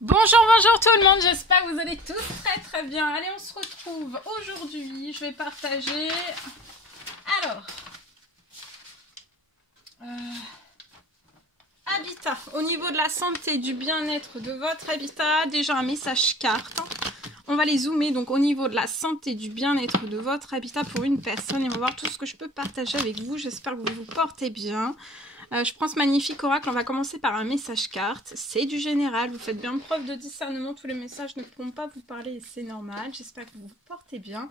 Bonjour, bonjour tout le monde, j'espère que vous allez tous très bien. Allez, on se retrouve aujourd'hui, je vais partager... Alors... Habitat, au niveau de la santé, du bien-être de votre habitat, déjà un message carte. On va les zoomer, donc au niveau de la santé, du bien-être de votre habitat pour une personne. Et on va voir tout ce que je peux partager avec vous, j'espère que vous vous portez bien. Je prends ce magnifique oracle, on va commencer par un message carte, c'est du général, vous faites bien preuve de discernement, tous les messages ne pourront pas vous parler et c'est normal, j'espère que vous vous portez bien.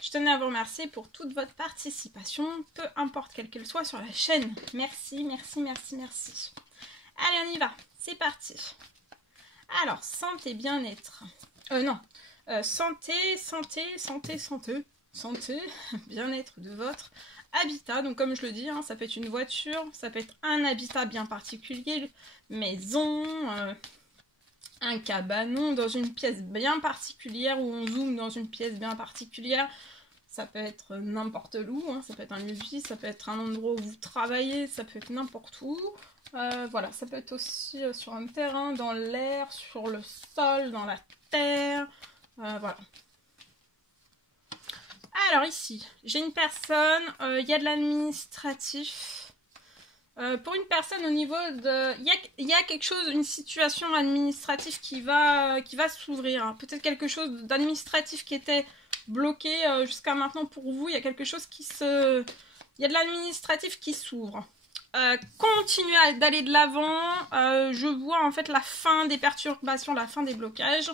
Je tenais à vous remercier pour toute votre participation, peu importe quelle qu'elle soit sur la chaîne. Merci, merci, merci, merci. Allez, on y va, c'est parti. Alors, santé, bien-être, non, santé, bien-être de votre habitat, donc comme je le dis, hein, ça peut être une voiture, ça peut être un habitat bien particulier, maison, un cabanon dans une pièce bien particulière, où on zoome dans une pièce bien particulière, ça peut être n'importe où, hein, ça peut être un lieu de vie, ça peut être un endroit où vous travaillez, ça peut être n'importe où, voilà, ça peut être aussi sur un terrain, dans l'air, sur le sol, dans la terre, voilà. Alors ici, j'ai une personne, il y a de l'administratif. Pour une personne au niveau de... Il y a quelque chose, une situation administrative qui va s'ouvrir. Hein. Peut-être quelque chose d'administratif qui était bloqué jusqu'à maintenant pour vous. Il y a quelque chose qui se... Il y a de l'administratif qui s'ouvre. Continuez d'aller de l'avant. Je vois en fait la fin des perturbations, la fin des blocages.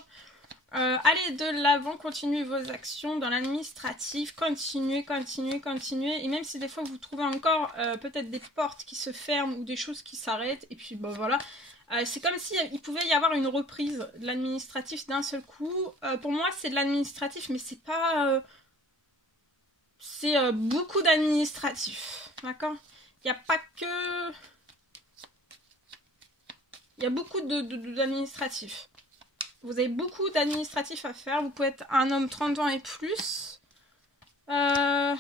Allez de l'avant, continuez vos actions dans l'administratif, continuez, et même si des fois vous trouvez encore peut-être des portes qui se ferment ou des choses qui s'arrêtent, et puis bon voilà, c'est comme si il pouvait y avoir une reprise de l'administratif d'un seul coup. Pour moi c'est de l'administratif, mais c'est pas... c'est beaucoup d'administratif, d'accord? Il n'y a pas que... Il y a beaucoup d'administratif. Vous avez beaucoup d'administratifs à faire. Vous pouvez être un homme 30 ans et plus. Il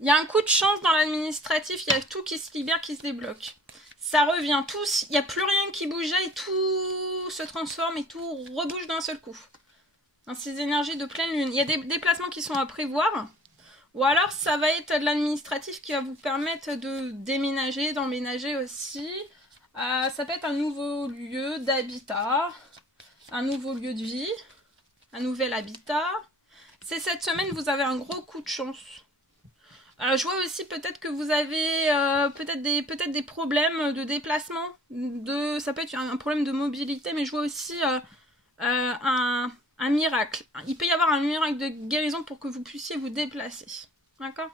y a un coup de chance dans l'administratif. Il y a tout qui se libère, qui se débloque. Ça revient tous. Il n'y a plus rien qui bougeait et tout se transforme et tout rebouge d'un seul coup. Dans ces énergies de pleine lune. Il y a des déplacements qui sont à prévoir. Ou alors ça va être de l'administratif qui va vous permettre de déménager, d'emménager aussi. Ça peut être un nouveau lieu d'habitat, un nouveau lieu de vie, un nouvel habitat. C'est cette semaine, vous avez un gros coup de chance. Je vois aussi peut-être que vous avez peut-être des problèmes de déplacement. Ça peut être un problème de mobilité, mais je vois aussi un miracle. Il peut y avoir un miracle de guérison pour que vous puissiez vous déplacer. D'accord ?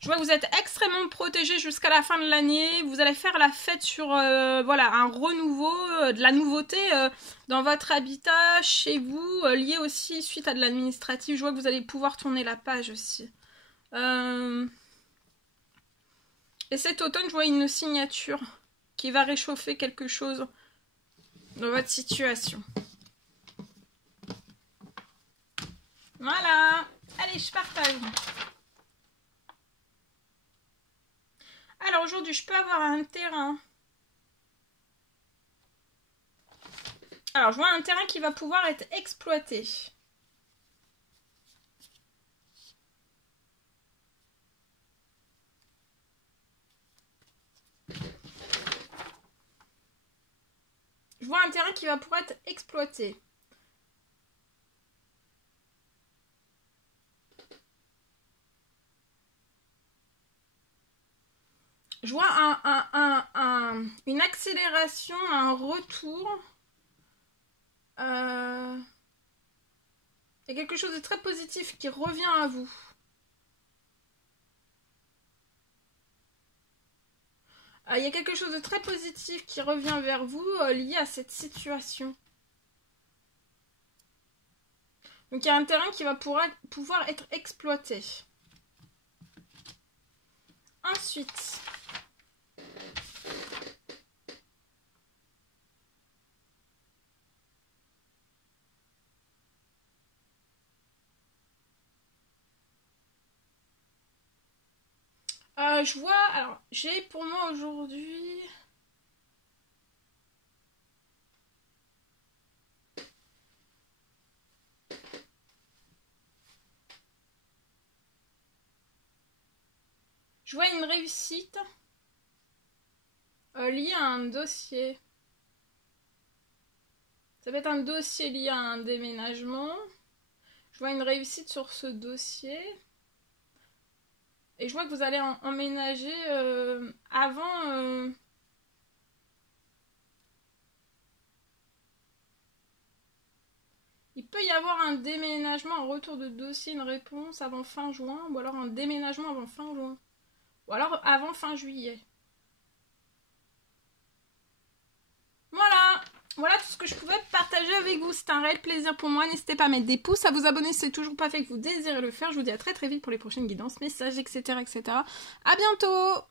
Je vois que vous êtes extrêmement protégé jusqu'à la fin de l'année. Vous allez faire la fête sur voilà, un renouveau, de la nouveauté dans votre habitat, chez vous, lié aussi suite à de l'administratif. Je vois que vous allez pouvoir tourner la page aussi. Et cet automne, je vois une signature qui va réchauffer quelque chose dans votre situation. Voilà. Allez, je partage. Alors aujourd'hui, je peux avoir un terrain. Alors, je vois un terrain qui va pouvoir être exploité. Je vois un terrain qui va pouvoir être exploité. Je vois une accélération, un retour. Il y a quelque chose de très positif qui revient à vous. Il y a quelque chose de très positif qui revient vers vous lié à cette situation. Donc il y a un terrain qui va pouvoir être exploité. Ensuite... je vois, alors j'ai pour moi aujourd'hui Je vois une réussite liée à un dossier. Ça peut être un dossier lié à un déménagement. Je vois une réussite sur ce dossier. Et je vois que vous allez emménager avant... Il peut y avoir un déménagement, un retour de dossier, une réponse avant fin juin, ou alors un déménagement avant fin juin. Ou alors avant fin juillet. Voilà! Voilà tout ce que je pouvais partager avec vous. C'était un réel plaisir pour moi. N'hésitez pas à mettre des pouces, à vous abonner si c'est toujours pas fait et que vous désirez le faire. Je vous dis à très très vite pour les prochaines guidances, messages, etc. etc. À bientôt!